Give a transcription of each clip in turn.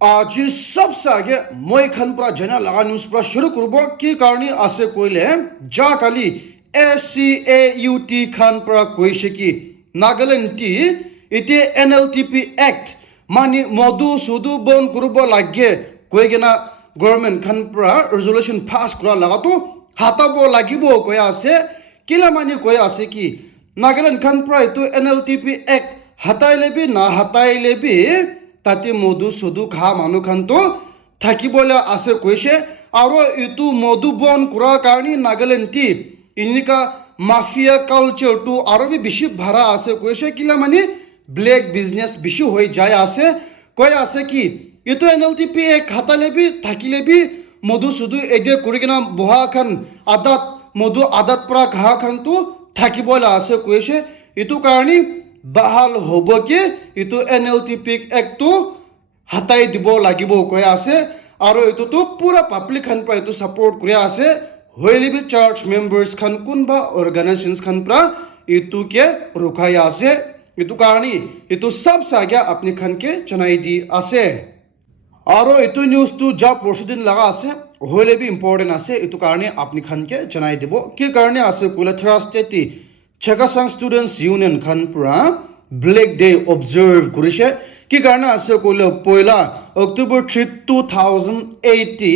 आज सबसे आगे मैं खान पर जना लगा न्यूज पर शुरू करबो की कारणी आसे कोइले जा काली SCAUT खान पर कोइशे की नागालैंड टी इते NLTP एक्ट मानी मधु सुदु बन करबो लागे कोइगेना गवर्नमेंट खान पर रेजोल्यूशन पास करा लगा तो हाताबो लागिबो कोया आसे किला मानी कोया आसे की नागालैंड खान पर तो NLTP एक्ट हटाइले ना हटाइले তাতে মধু সধু খা মানুহ খানতো থাকিবলৈ আছে কৈছে আৰু ইটো মধু বন কৰাৰ কাৰণে নাগালেণ্ডটি ইনিকা মাফিয়া কালচাৰটো আৰু বেছি ভাড়া আছে কৈছে কিলা মানে ব্লেক বিজনেছ বেছি হৈ যায় আছে কৈ আছে কি ইটো NLTP খাটালেবি থাকিলেবি মধু সধু এডে কৰি কিনা বহা খান আদাত মধু আদাত পৰা ঘা খানতো থাকিবলৈ আছে কৈছে ইটো কাৰণে বাহাল হ'ব কি ইটো NLTP একটো হাতাই দিব লাগিব কৈ আছে আৰু ইটোতো পুৰা পাব্লিক খান পৰা ইটো সাপোৰ্ট কৰি আছে হইলিবি চাৰ্চ মেম্বাৰ্স খান কোনবা অৰ্গানাইজেশনস খান পৰা ইটোকে ৰখাই আছে ইটো কাৰণে ইটো সবসে আগে আপনি খানকে জনাই দি আছে আৰু ইটো নিউজটো যা প্ৰসিদিন লাগা আছে হইলিবি ইম্পৰ্টেন্ট আছে ইটো কাৰণে আপনি খানকে জনাই দিব কি কাৰণে আছে কোলা থ্ৰাস্টেটি Chekasang Students Union খান পৰা ব্লেক ডে অবজাৰ্ভ কৰিছে কি কাৰণে আছে কইলে পয়লা অক্টোবৰ 3 2080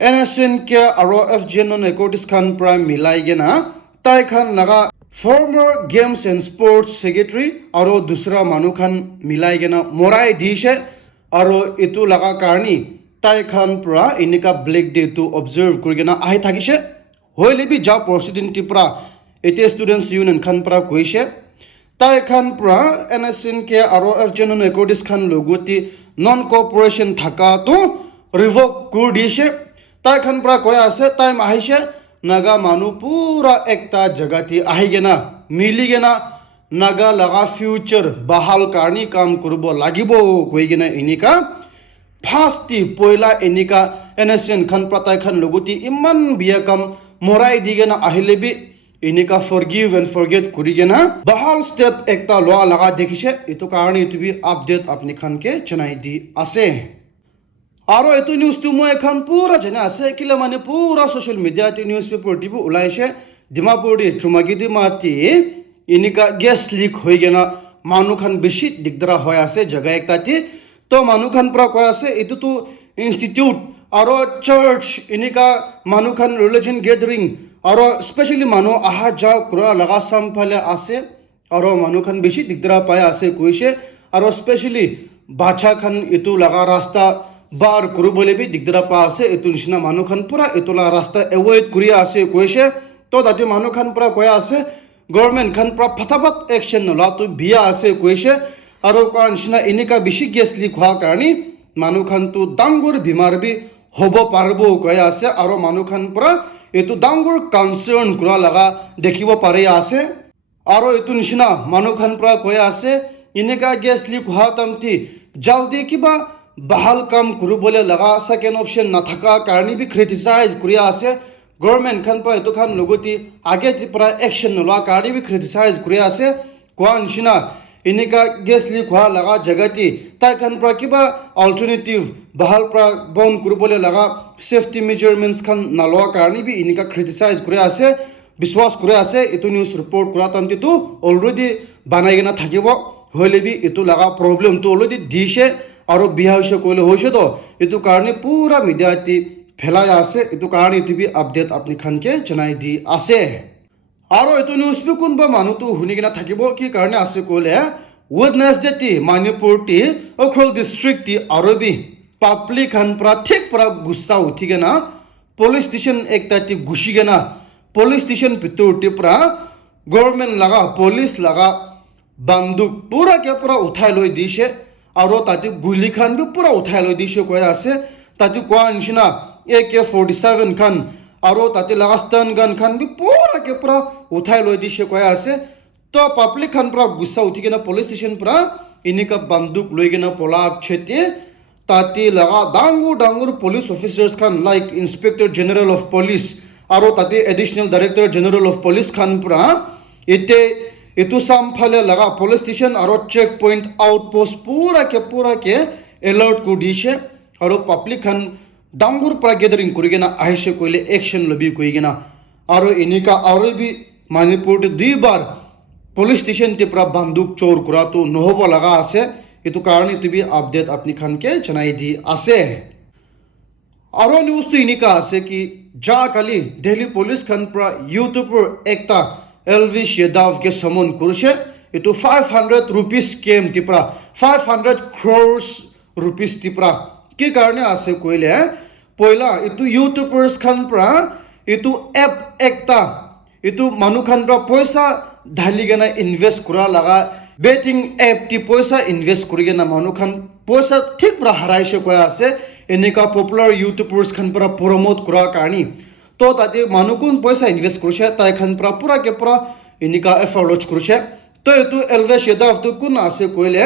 NSNK আৰু FGN নেকোটিস খান পৰা মিলাই গেনা তাই খান লগা former games and sports secretary আৰু দুসৰা মানুহ খান মিলাই গেনা মৰাই দিছে আৰু এটো লগা কাৰণে তাই খান পৰা ইনিকা ব্লেক ডে টো অবজাৰ্ভ কৰি গেনা আহি থাকিছে হইলেবি যা প্ৰসিডিংটি পৰা এতে স্টুডেন্টস ইউনিয়ন খান পৰা কৈছে তাই খান পৰা NSNK আৰু FGN নেকোটিস খান লগতি নন কোঅপাৰেশন থাকাটো ৰিভোক কৰি দিছে তাই খান পৰা কৈ আছে তাই আহিছে নাগা মানুহ পুৰা একটা জগতি আহি গেনা মিলি গেনা নাগা লগা ফিউচাৰ বাহাল কাৰণে কাম কৰিব লাগিব কৈ গেনা ইনিকা ফাৰ্স্টটি পয়লা ইনিকা NSN খান পৰা তাই খান লগতি ইমান বিয়া কাম মৰাই দি গেনা আহিলেবি ইনিকা ফৰগিভ এণ্ড ফৰগেট কৰি গেনা বাহাল ষ্টেপ একটা লোৱা লগা দেখিছে ইটো কাৰণে ইটো বি আপডেট আপনি খানকে জনাই দি আছে আৰু এটো নিউজটো মই এখন পুৰা জনা আছে কিলা মানে পুৰা সোশ্যাল মিডিয়াতে নিউজ পেপাৰ টিভি ওলাইছে ডিমাপুৰদি চুমাগিদি মাটি ইনিকা গেছ লিক হৈ গেনা মানুহ খান বেছি দিগদাৰ হৈ আছে জায়গা একটাতে তো মানুহ খান পৰা কৈ আছে এটোতো ইনষ্টিটিউট আৰু চাৰ্চ ইনিকা মানুহ খান ৰিলিজন গেদাৰিং আৰু স্পেশালি মানুহ আহা যাও কৰা লগা সামফালে আছে আৰু মানুহ খান বেছি দিগদাৰ পাই আছে কৈছে আৰু স্পেশালি বাচ্চা খান এটো লগা ৰাস্তা বাৰ কৰিবলৈ বি দিগদাৰ পা আছে এটো নিচিনা মানুহ খান পুৰা এটোলা ৰাস্তা এভয়েড কৰি আছে কৈছে তো তাতে মানুহ খান পৰা কৈ আছে গভৰ্নমেন্ট খান পৰা ফটাফট একশন নলাটো বিয়া আছে কৈছে আৰু কোৱা নিচিনা এনিকা বেছি গেছ লিক হোৱা কাৰণে মানুহ খানটো ডাঙৰ বেমাৰ বি হ'ব পাৰিব কৈ আছে আৰু মানুহ খান পৰা এটো ডাঙৰ কনসাৰ্ন কৰা লগা দেখিব পাৰি আছে আৰু এটো নিচিনা মানুহ খান পৰা কৈ আছে এনেকা গেছ লিক হোৱা তামতি জলদি কিবা বাহাল কাম কৰিবলৈ লগা সেকেন্ড অপশন নাথাকা কাৰণে বি ক্ৰিটিসাইজ কৰি আছে গভৰ্নমেন্ট খান পৰা এটো খান লগতি আগে পৰা একশন নলোৱা কাৰণে বি ক্ৰিটিসাইজ কৰি আছে কোৱা নিচিনা এনেকা গেছ লিক হোৱা লগা জগতি তাই খান পৰা কিবা অল্টাৰনেটিভ বাহাল পৰা বন কৰিবলৈ লগা সেফটি মেজাৰমেন্টস খান নলোৱা কাৰণে বি এনেকা ক্ৰিটিসাইজ কৰি আছে বিশ্বাস কৰি আছে এটো নিউজ ৰিপৰ্ট কৰা তামতিটো অলৰেডি বানাই গেনা থাকিব হইলেবি এটো লগা প্ৰবলেমটো অলৰেডি দিছে আৰু বিয়া হৈছে কইলে হৈছে তো এটো কাৰণে পুৰা মিডিয়াতে ফেলাই আছে এটো কাৰণে এটো বি আপডেট আপনি খানকে জনাই দি আছে আৰু এটো নিউজ পে কোনবা মানুহটো শুনি কিনা থাকিব কি কাৰণে আছে কইলে ওয়েডনেসডে টি মণিপুৰটি অখৰল ডিস্ট্ৰিক্ট টি আৰবি পাব্লিক খান পৰা ঠিক পৰা গুছা উঠি গেনা পুলিশ স্টেশন একটা টি গুছি গেনা পুলিশ স্টেশন ভিতৰটি পৰা গভৰ্নমেন্ট লগা পুলিশ লগা বন্দুক পুৰা কে পুৰা উঠাই লৈ দিছে আৰু তাতে গুলি খান বি পুৰা উঠাই লৈ দিছে কৈ আছে তাতে কোৱা নিচিনা AK-47 খান আৰু তাতে লাগাস্তান গান খান বি পুৰা কে পুৰা উঠাই লৈ দিছে কৈ আছে তো পাব্লিক খান পৰা গুছা উঠি কিনা পুলিশ স্টেশন পৰা ইনিকা বন্দুক লৈ কিনা পলাপ ছেতে তাতে লগা ডাঙৰ পুলিশ অফিচাৰ্স খান like inspector general of police আৰু তাতে additional director general of police খান পৰা এতে এটো সামফালে লগা পুলিশ স্টেশন আৰু চেক পইণ্ট আউটপোষ্ট পুৰা কে এলাৰ্ট কৰি দিছে আৰু পাব্লিক খান ডাঙৰ পৰা গেদাৰিং কৰি কিনা আহিছে কৈলে একশ্যন লবি কৈ কিনা আৰু এনেকা আৰু বি মণিপুৰত দুইবাৰ পুলিচ ষ্টেচন পৰা বান্দুক চোৰ কৰাটো নহ'ব লগা আছে এইটো কাৰণে তুমি আপডেট আপুনি খানকে জনাই দি আছে আৰু নিউজটো এনেকা আছে কি যা কালি দিল্লী পুলিচ খান পৰা ইউটিউবৰ একটা এলভিছ য়াদৱকে সমন কৰিছে এইটো 500 rupees scam Tipra 500 crores rupees Tipra কি কাৰণে আছে কৈলে পয়লা এইটো ইউটিউবাৰ্ছ খান পৰা এইটো এপ একটা এইটো মানুহ খান পৰা পইচা ঢালি কেনে ইনভেষ্ট কৰা লগা বেটিং এপ টি পইচা ইনভেষ্ট কৰি কেনে মানুহ খান পইচা ঠিক পৰা হাৰাইছে কৈ আছে এনেকা পপুলাৰ ইউটিউবাৰ্ছ খান পৰা প্ৰমোট কৰা কাৰণে তো তাতে মানুহ কোন পইচা ইনভেষ্ট কৰিছে তাই খান পৰা পুৰাকে পৰা এনেকা এফাৰ্ট লঞ্চ কৰিছে তো এইটো এলভিছ য়াদৱটো কোন আছে কৈলে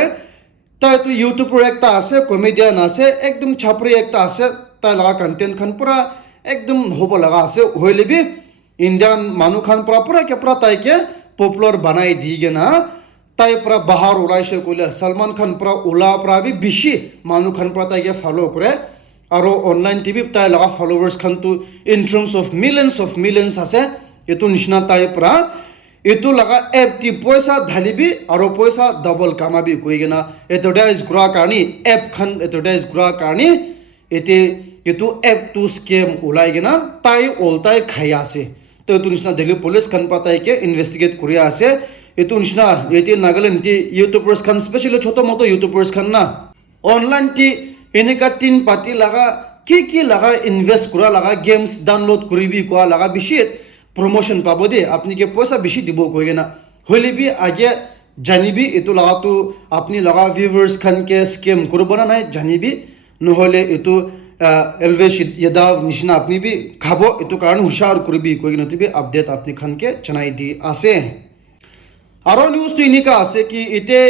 তাই তো ইউটিউবৰ একটা আছে কমেডিয়ান আছে একদম ছাপৰি একটা আছে তাই লগা কণ্টেণ্ট খান পুৰা একদম হ'ব লগা আছে হ'লে বি ইণ্ডিয়ান মানুহ খান পৰা পুৰাকে পৰা তাইকে পপুলাৰ বনাই দি কেনা তাই পৰা বাহাৰ ওলাইছে কৈলে সলমান খান পৰা ওলা পৰা বি বেছি মানুহ খান পৰা তাইকে ফ'ল' কৰে আৰু অনলাইন টিভিত তাই লগা ফলোৱাৰ্ছ খানটো ইন টাৰ্মছ অফ মিলিয়নছ আছে এইটো নিচিনা তাই পৰা এইটো লগা এপ টি পইচা ঢালিবি আৰু পইচা ডাবল কামাবি কৈ কিনা এডভাৰটাইজ কৰাৰ কাৰণে এপ খান এডভাৰটাইজ কৰাৰ কাৰণে এইটো এপটো স্কেম ওলাই কিনা তাই ওলটাই খাই আছে তো এইটো নিচিনা দিল্লী পুলিচ খান পৰা তাইকে ইনভেষ্টিগেট কৰি আছে এইটো নিচিনা এতিয়া নাগালেণ্ড ইউটিউবাৰ্ছ খান স্পেচিয়েলি ছোট মোটো ইউটিউবাৰ্ছ খান না অনলাইন টি এনেকা তিন পাতি লগা কি লগা ইনভেষ্ট কৰা লগা গেমছ ডাউনলোড কৰিবি কোৱা লগা বেছি প্ৰমোশ্যন পাব দে আপুনি কে পইচা বেছি দিব কৈ কিনা হ'লে বি আগে জানিবি এইটো লগাটো আপুনি লগা ভিউৱাৰ্ছ খানকে স্কেম কৰিব না নাই জানিবি নহ'লে এইটো এলভিছ য়াদৱ নিচিনা আপুনি বি খাব এইটো কাৰণে হুঁচিয়াৰ কৰিবি কৈ কিনা তুমি আপডেট আপুনি খানকে জনাই দি আছে আৰু নিউজটো এনেকা আছে কি এতিয়া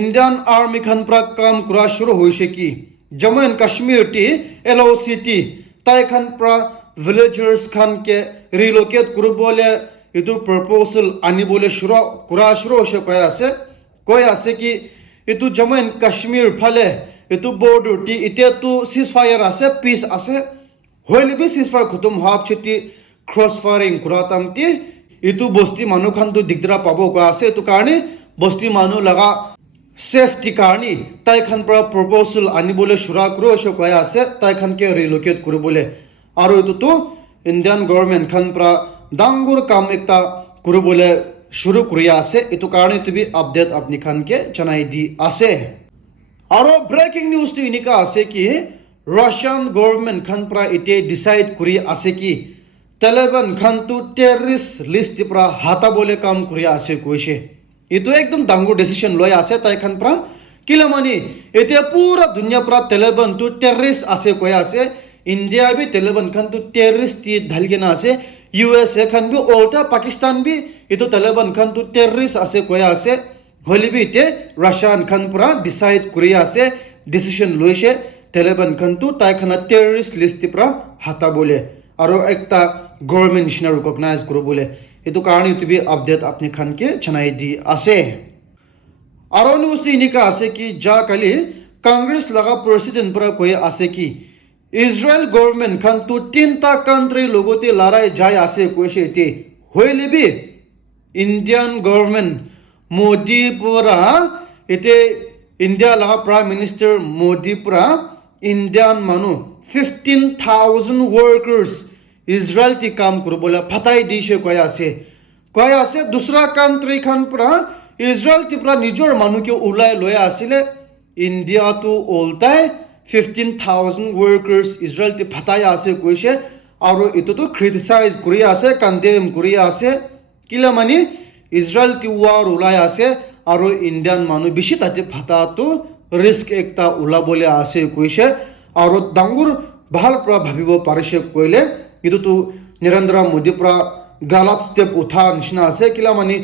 ইণ্ডিয়ান আৰ্মি খান পৰা কাম কৰা শুৰু হৈছে কি Jammu and Kashmir T LOC T তাই খান পৰা ভিলেজাৰ্ছ খানকে ৰিলোকেট কৰিবলৈ এইটোৰ প্ৰপ'জেল আনিবলৈ শুৰু হৈছে কৈ আছে কি এইটো জম্মু এণ্ড কাশ্মীৰ ফালে এইটো বৰ্ডাৰ টি এতিয়াতো চিজ ফায়াৰ আছে পিছ আছে হ'লে বি চিজ ফায়াৰ খতম হোৱাৰ পিছত ক্ৰছ ফায়াৰিং কৰা তামটি এইটো বস্তি মানুহ খানটো দিগদাৰ পাব কৈ আছে এইটো কাৰণে বস্তি মানুহ লগা সেফটি কাৰণে তাই খান পৰা প্ৰপ'জেল আনিবলৈ শুৰু হৈছে কৈ আছে তাই খানকে ৰিলোকেট কৰিবলৈ আৰু এইটোতো ইণ্ডিয়ান গভৰ্ণমেণ্ট খান পৰা ডাঙৰ কাম এটা কৰিবলৈ শুৰু কৰি আছে এইটো কাৰণে তুমি আপডেট আপুনি খানকে জনাই দি আছে আৰু ব্ৰেকিং নিউজটো এনেকা আছে কি ৰাছিয়ান গভৰ্ণমেণ্ট খান পৰা এতিয়া ডিচাইড কৰি আছে কি তালিবান খানটো টেৰৰিষ্ট লিষ্ট পৰা হাতাবলৈ কাম কৰি আছে কৈছে এইটো একদম ডাঙৰ ডিচিশ্যন লৈ আছে তাই খান পৰা কিলা মানে এতিয়া পুৰা দুনিয়া পৰা তালিবানটো টেৰৰিষ্ট আছে কৈ আছে ইণ্ডিয়া বি তালিবান খানটো টেৰৰিষ্ট ঢালি কিনে আছে USA খান বি ওলটা পাকিস্তান বি এইটো তালিবান খানটো টেৰৰিষ্ট আছে কৈ আছে হ'লে বি এতিয়া ৰাছিয়ান খান পৰা ডিচাইড কৰি আছে ডিচিশ্যন লৈছে তালিবান খানটো তাই খানা টেৰৰিষ্ট লিষ্ট পৰা হাতাবলৈ আৰু একটা গভৰ্ণমেণ্ট নিচিনা ৰিকগনাইজ কৰিবলৈ এইটো কাৰণে তুমি আপডেট আপুনি খানকে জনাই দি আছে আৰু নিউজটো এনেকা আছে কি যা কালি কংগ্ৰেছ লগা প্ৰেচিডেণ্ট পৰা কৈ আছে কি ইজৰাইল গভৰ্ণমেণ্ট খানটো 3টা কাণ্ট্ৰিৰ লগতে লৰাই যাই আছে কৈছে এতিয়া হ'লে বি ইণ্ডিয়ান গভৰ্ণমেণ্ট মোদী পৰা এতিয়া ইণ্ডিয়া লগা প্ৰাইম মিনিষ্টাৰ মোদী পৰা ইণ্ডিয়ান মানুহ 15,000 ৱৰ্কাৰ্ছ ইজৰাইল টি কাম কৰিবলৈ ফাটাই দিছে কৈ আছে দুসৰা কাণ্ট্ৰি খান পৰা ইজৰাইল টি পৰা নিজৰ মানুহকে ওলাই লৈ আছিলে ইণ্ডিয়াটো ওলটাই 15,000 ৱৰ্কাৰ্ছ ইজৰাইল টি ফাটাই আছে কৈছে আৰু এইটোতো ক্ৰিটিচাইজ কৰি আছে কণ্ডেম কৰি আছে কিলা মানে ইজৰাইল টি ৱাৰ ওলাই আছে আৰু ইণ্ডিয়ান মানুহ বেছি তাতে ফাটাটো ৰিস্ক একটা ওলাবলৈ আছে কৈছে আৰু ডাঙৰ ভাল পৰা ভাবিব পাৰিছে কৈলে এইটোতো নৰেন্দ্ৰ মোদীৰ পৰা গালাত ষ্টেপ উঠা নিচিনা আছে কিলা মানে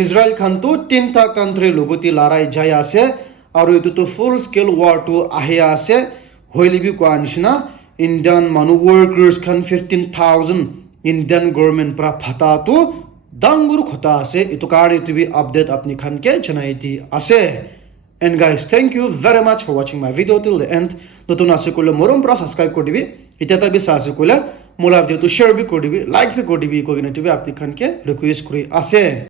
ইজৰাইল খানটো 3টা কাণ্ট্ৰিৰ লগতে লৰাই যাই আছে আৰু এইটোতো ফুল স্কেল ৱাৰটো আহি আছে হ'লে বি কোৱা নিচিনা ইণ্ডিয়ান মানুহ ৱৰ্কাৰ্ছ খান 15,000 ইণ্ডিয়ান গভৰ্ণমেণ্ট পৰা ফাটাটো ডাঙৰ কথা আছে এইটো কাৰণে তুমি আপডেট আপুনি খানকে জনাই দি আছে And guys, thank you very much for watching my video till the end. নতুন আছে কইলে মৰম পৰা সাবস্ক্ৰাইব কৰি দিবি এটা তা বিছা আছে কইলে মোলা ভিডিওটো শেয়াৰ বি কৰি দিবি লাইক বি কৰি দিবি কই কিনে তুমি আপনি খানকে ৰিকোয়েস্ট কৰি আছে